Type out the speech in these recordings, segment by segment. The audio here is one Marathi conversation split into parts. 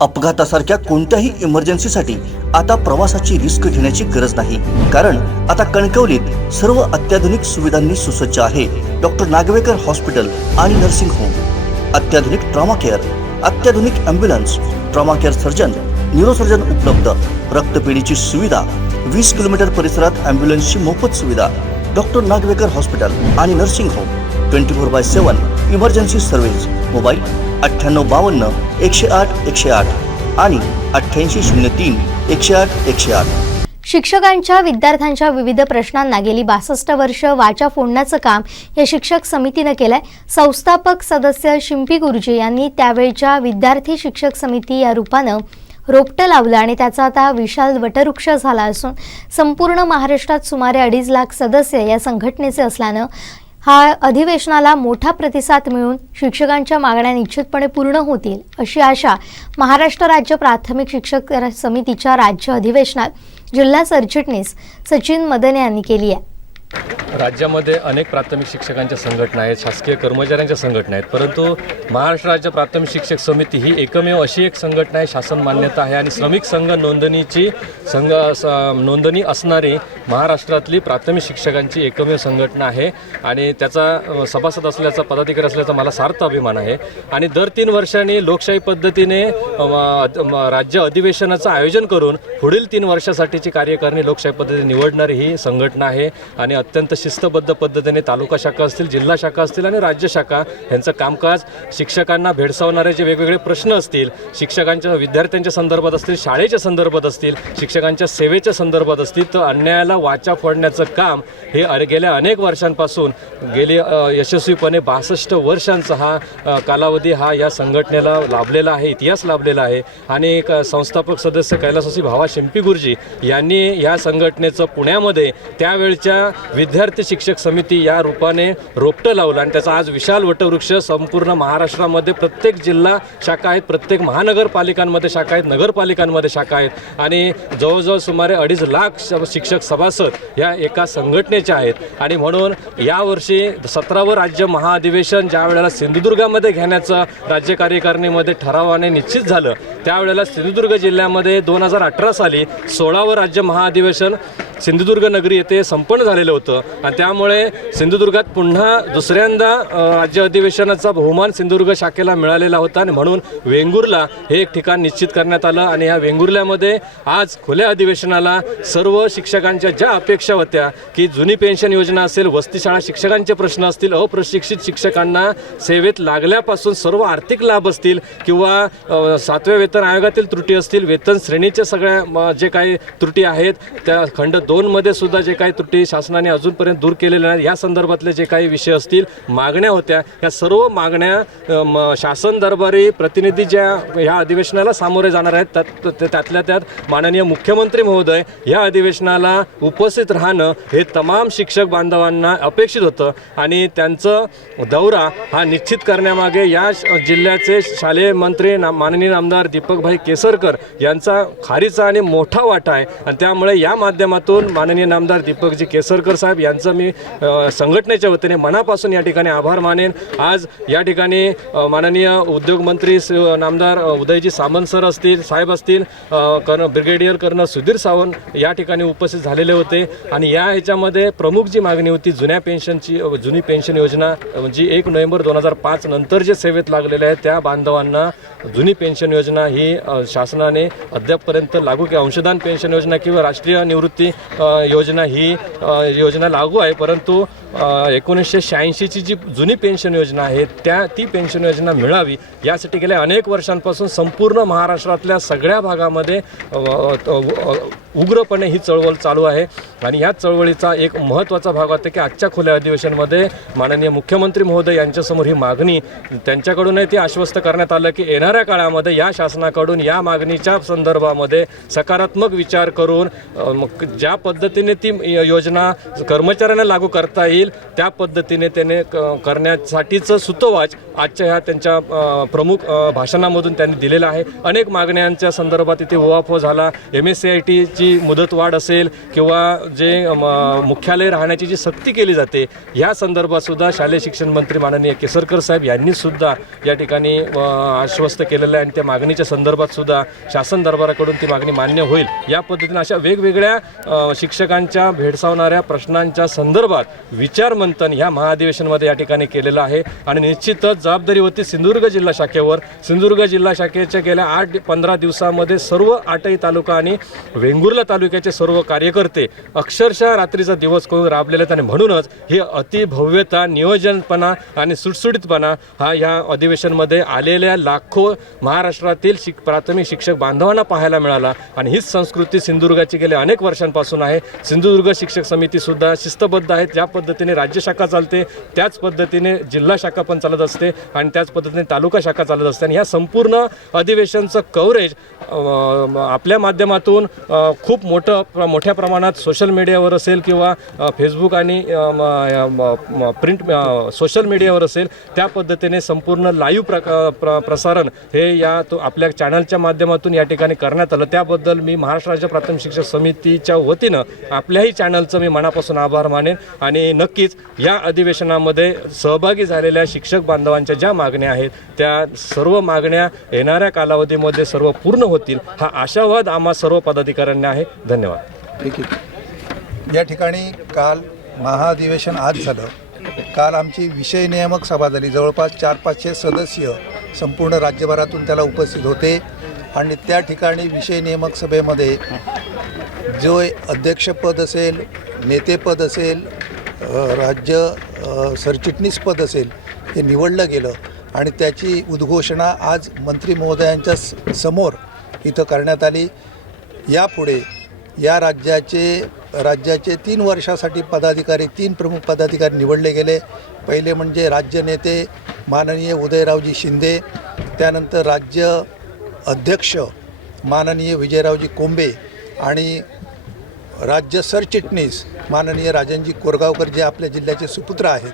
अपघातासारख्या कोणत्याही इमर्जन्सीसाठी आता प्रवासाची रिस्क घेण्याची गरज नाही, कारण आता कणकवलीत सर्व अत्याधुनिक सुविधांनी सुसज्ज आहे डॉक्टर नागवेकर हॉस्पिटल आणि नर्सिंग होम। अत्याधुनिक ट्रॉमा केअर, अत्याधुनिक ambulance, trauma care surgeon, neurosurgeon उपलब्ध, रक्तपेढीची सुविधा, 20 किलोमीटर परिसरात ॲम्ब्युलन्सची मोफत सुविधा। डॉक्टर नागवेकर हॉस्पिटल आणि nursing home 24/7 emergency service. Mobile 9852 108 108 आणि 8803 108 108। शिक्षकांच्या विद्यार्थ्यांच्या विविध प्रश्नांना गेली 62 वर्ष वाचा फोडण्याचं काम या शिक्षक समितीने केलंय। संस्थापक सदस्य शिंपी गुरुजी यांनी त्यावेळच्या विद्यार्थी शिक्षक समिती या रूपानं रोपटं लावलं आणि त्याचा आता विशाल वटवृक्ष झाला असून संपूर्ण महाराष्ट्रात सुमारे 2.5 लाख सदस्य या संघटनेचे असल्यानं हा अधिवेशनाला मोठा प्रतिसाद मिळून शिक्षकांच्या मागण्या निश्चितपणे पूर्ण होतील अशी आशा महाराष्ट्र राज्य प्राथमिक शिक्षक समितीच्या राज्य अधिवेशनात जिल्हा सरचिटणीस सचिन मदने यांनी केली आहे। राज्यामध्ये अनेक प्राथमिक शिक्षकांच्या संघटना आहेत, शासकीय कर्मचाऱ्यांच्या संघटना आहेत, परंतु महाराष्ट्र राज्य प्राथमिक शिक्षक समिती ही एकमेव अशी एक संघटना आहे, शासन मान्यता आहे आणि श्रमिक संघ नोंदणीची नोंदणी असणारी महाराष्ट्रातली प्राथमिक शिक्षकांची एकमेव संघटना आहे आणि त्याचा सभासद असल्याचा, पदाधिकारी असल्याचा मला सार्थ अभिमान आहे। आणि दर 3 वर्षांनी लोकशाही पद्धतीने राज्य अधिवेशनाचं आयोजन करून पुढील 3 वर्षासाठीची कार्यकारिणी लोकशाही पद्धतीने निवडणारी ही संघटना आहे आणि अत्यंत शिस्तबद्ध पद्धतीने तालुका शाखा असतील, जिल्हा शाखा असतील आणि राज्य शाखा यांचं कामकाज शिक्षकांना भेडसावणारे जे वेगवेगळे प्रश्न असतील, शिक्षकांच्या विद्यार्थ्यांच्या संदर्भात असतील, शाळेच्या संदर्भात असतील, शिक्षकांच्या सेवेच्या संदर्भात असतील, तर अन्यायाला वाचा फोडण्याचं काम हे गेल्या अनेक वर्षांपासून गेली यशस्वीपणे 62 वर्षांचा हा कालावधी हा या संघटनेला लाभलेला आहे, इतिहास लाभलेला आहे। आणि संस्थापक सदस्य कैलासवासी भावा शिंपी गुरुजी यांनी या संघटनेचं पुण्यामध्ये त्यावेळच्या विद्यार्थी शिक्षक समिती या रूपाने रोपटं लावलं आणि त्याचा आज विशाल वटवृक्ष संपूर्ण महाराष्ट्रामध्ये प्रत्येक जिल्हा शाखा आहेत, प्रत्येक महानगरपालिकांमध्ये शाखा आहेत, नगरपालिकांमध्ये शाखा आहेत आणि जवळजवळ सुमारे 2.5 लाख शिक्षक सभासद या एका संघटनेच्या आहेत। आणि म्हणून यावर्षी 17वं राज्य महाअधिवेशन ज्या वेळेला सिंधुदुर्गामध्ये घेण्याचं राज्य कार्यकारिणीमध्ये ठरावाने निश्चित झालं, त्यावेळेला सिंधुदुर्ग जिल्ह्यामध्ये 2018 साली 16वं राज्य महाअधिवेशन सिंधुदुर्ग नगरी येथे संपन्न झालेलं होतं आणि त्यामुळे सिंधुदुर्गात पुन्हा दुसऱ्यांदा राज्य अधिवेशनाचा बहुमान सिंधुदुर्ग शाखेला मिळालेला होता आणि म्हणून वेंगुर्ला हे एक ठिकाण निश्चित करण्यात आलं आणि ह्या वेंगुर्ल्यामध्ये आज खुल्या अधिवेशनाला सर्व शिक्षकांच्या ज्या अपेक्षा होत्या की जुनी पेन्शन योजना असेल, वसती शाळा शिक्षकांचे प्रश्न असतील, अप्रशिक्षित शिक्षकांना सेवेत लागल्यापासून सर्व आर्थिक लाभ असतील किंवा 7व्या वेतन आयोगातील त्रुटी असतील, वेतन श्रेणीच्या सगळ्या जे काही त्रुटी आहेत त्या खंड 2 मध्ये सुद्धा जे काही त्रुटी शासनाने अजूनपर्यंत दूर केलेल्या आहेत या संदर्भातले जे काही विषय असतील, मागण्या होत्या, या सर्व मागण्या शासन दरबारी प्रतिनिधी ज्या ह्या अधिवेशनाला सामोरे जाणार आहेत त्यातल्या त्यात माननीय मुख्यमंत्री महोदय या अधिवेशनाला उपस्थित राहणं हे तमाम शिक्षक बांधवांना अपेक्षित होतं आणि त्यांचं दौरा हा निश्चित करण्यामागे या जिल्ह्याचे शालेय मंत्री माननीय आमदार दीपकभाई केसरकर यांचा खारीचा आणि मोठा वाटा आहे आणि त्यामुळे या माध्यमातून माननीय नामदार दीपकजी केसरकर साहेब यांचं मी संघटनेच्या वतीने मनापासून या ठिकाणी आभार मानेन। आज या ठिकाणी माननीय उद्योग मंत्री नामदार उदयजी सामंत सर असतील, साहेब असतील, ब्रिगेडियर कर्नल सुधीर सावंत या ठिकाणी उपस्थित झालेले होते आणि या ह्याच्यामध्ये प्रमुख जी मागणी होती जुनी पेन्शन योजना जी 1 नोव्हेंबर 2005 नंतर जे सेवेत लागलेले आहेत त्या बांधवांना जुनी पेन्शन योजना ही शासनाने अद्यापपर्यंत लागू केली। अंशदान पेन्शन योजना किंवा राष्ट्रीय निवृत्ती योजना ही योजना लागू आहे, परंतु 1986 ची जी जुनी पेन्शन योजना आहे ती पेन्शन योजना मिळावी यासाठी गेल्या अनेक वर्षांपासून संपूर्ण महाराष्ट्रातल्या सगळ्या भागामध्ये उग्रपणे ही चळवळ चालू आहे आणि ह्या चळवळीचा एक महत्त्वाचा भाग होता की आजच्या खुल्या अधिवेशनामध्ये माननीय मुख्यमंत्री महोदय यांच्यासमोर ही मागणी त्यांच्याकडूनही ती आश्वस्त करण्यात आलं की येणाऱ्या काळामध्ये या शासनाकडून या मागणीच्या संदर्भामध्ये सकारात्मक विचार करून ज्या पद्धतीने ती योजना कर्मचाऱ्यांना लागू करता येईल त्या पद्धतीने त्याने करण्यासाठीचं सूतोवाच आजच्या ह्या त्यांच्या प्रमुख भाषणामधून त्यांनी दिलेलं आहे. अनेक मागण्यांच्या संदर्भात इथे उहापोह झाला. MSCITची मुदतवाढ असेल किंवा जे मुख्यालय राहण्याची जी सक्ती केली जाते या संदर्भात सुद्धा शालेय शिक्षण मंत्री माननीय केसरकर साहेब यांनी सुद्धा या ठिकाणी आश्वस्त केलेलं आहे आणि त्या मागणीच्या संदर्भात सुद्धा शासन दरबाराकडून ती मागणी मान्य होईल या पद्धतीने अशा वेगवेगळ्या शिक्षकांच्या भेडसावणाऱ्या प्रश्नांच्या संदर्भात विचारमंथन या महाअधिवेशनामध्ये या ठिकाणी केलेलं आहे. आणि निश्चितच जबाबदारी होती सिंधुदुर्ग जिल्हा शाखेवर. सिंधुदुर्ग जिल्हा शाखेच्या गेल्या 8-15 दिवसामध्ये सर्व आटई तालुका आणि वेंगुर्ला तालुक्याचे सर्व कार्यकर्ते अक्षरशः रात्रीचा दिवस करून राबलेले आहेत. आणि म्हणूनच ही अतिभव्यता, नियोजनपणा आणि सुटसुटीतपणा हा या अधिवेशनमध्ये आलेल्या लाखो महाराष्ट्रातील प्राथमिक शिक्षक बांधवांना पाहायला मिळाला. आणि हीच संस्कृती सिंधुदुर्गाची गेल्या अनेक वर्षांपासून आहे. सिंधुदुर्ग शिक्षक समितीसुद्धा शिस्तबद्ध आहेत. ज्या पद्धतीने राज्य शाखा चालते त्याच पद्धतीने जिल्हा शाखा पण चालत असते आणि त्याच पद्धतीने तालुका शाखा चालत असते. आणि ह्या संपूर्ण अधिवेशनचं कव्हरेज आपल्या माध्यमातून खूप मोठ्या प्रमाणात सोशल मीडियावर असेल किंवा फेसबुक आणि प्रिंट सोशल मीडियावर असेल त्या पद्धतीने संपूर्ण लाईव्ह प्रसारण हे आपल्या चॅनलच्या माध्यमातून या ठिकाणी करण्यात आलं. त्याबद्दल मी महाराष्ट्र राज्य प्राथमिक शिक्षक समितीच्या वतीनं आपल्याही चॅनलचं मी मनापासून आभार मानेन. आणि नक्कीच या अधिवेशनामध्ये सहभागी झालेल्या शिक्षक बांधवांच्या ज्या मागण्या आहेत त्या सर्व मागण्या येणाऱ्या कालावधीमध्ये सर्व पूर्ण होतील हा आशावाद आम्हा सर्व पदाधिकाऱ्यांना आहे. धन्यवाद. ठीक आहे. या ठिकाणी काल महाअधिवेशन आज झालं. काल आमची विषय नियामक सभा झाली. जवळपास 400-500 सदस्य संपूर्ण राज्यभरातून त्याला उपस्थित होते. आणि त्या ठिकाणी विषय नियामक सभेमध्ये जो अध्यक्षपद असेल, नेतेपद असेल, राज्य सरचिटणीस पद असेल हे निवडलं गेलं. आणि त्याची उद्घोषणा आज मंत्री महोदयांच्या समोर इथं करण्यात आली. यापुढे या राज्याचे 3 वर्षासाठी पदाधिकारी 3 प्रमुख पदाधिकारी निवडले गेले. पहिले म्हणजे राज्य नेते माननीय उदयरावजी शिंदे, त्यानंतर राज्य अध्यक्ष माननीय विजयरावजी कोंबे आणि राज्य सरचिटणीस माननीय राजनजी कोरगावकर जे आपल्या जिल्ह्याचे सुपुत्र आहेत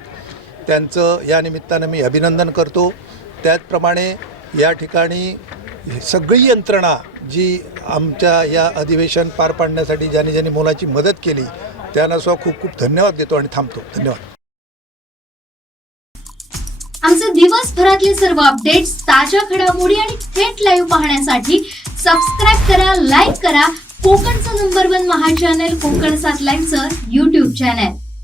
त्यांचं या निमित्तानं मी अभिनंदन करतो. त्याचप्रमाणे या ठिकाणी सगळी यंत्रणा जी आमच्या या अधिवेशन पार पाडण्यासाठी ज्यांनी मोलाची मदत केली त्यांना सुद्धा खूप खूप धन्यवाद देतो आणि थांबतो. धन्यवाद. आमचे दिवसभरातले सर्व अपडेट्स, ताज्या घडामोडी आणि थेट लाईव्ह पाहण्यासाठी सबस्क्राईब करा, लाईक करा कोकणचं नंबर 1 महा चॅनल कोकण 7 लाईव्हचं YouTube चॅनल.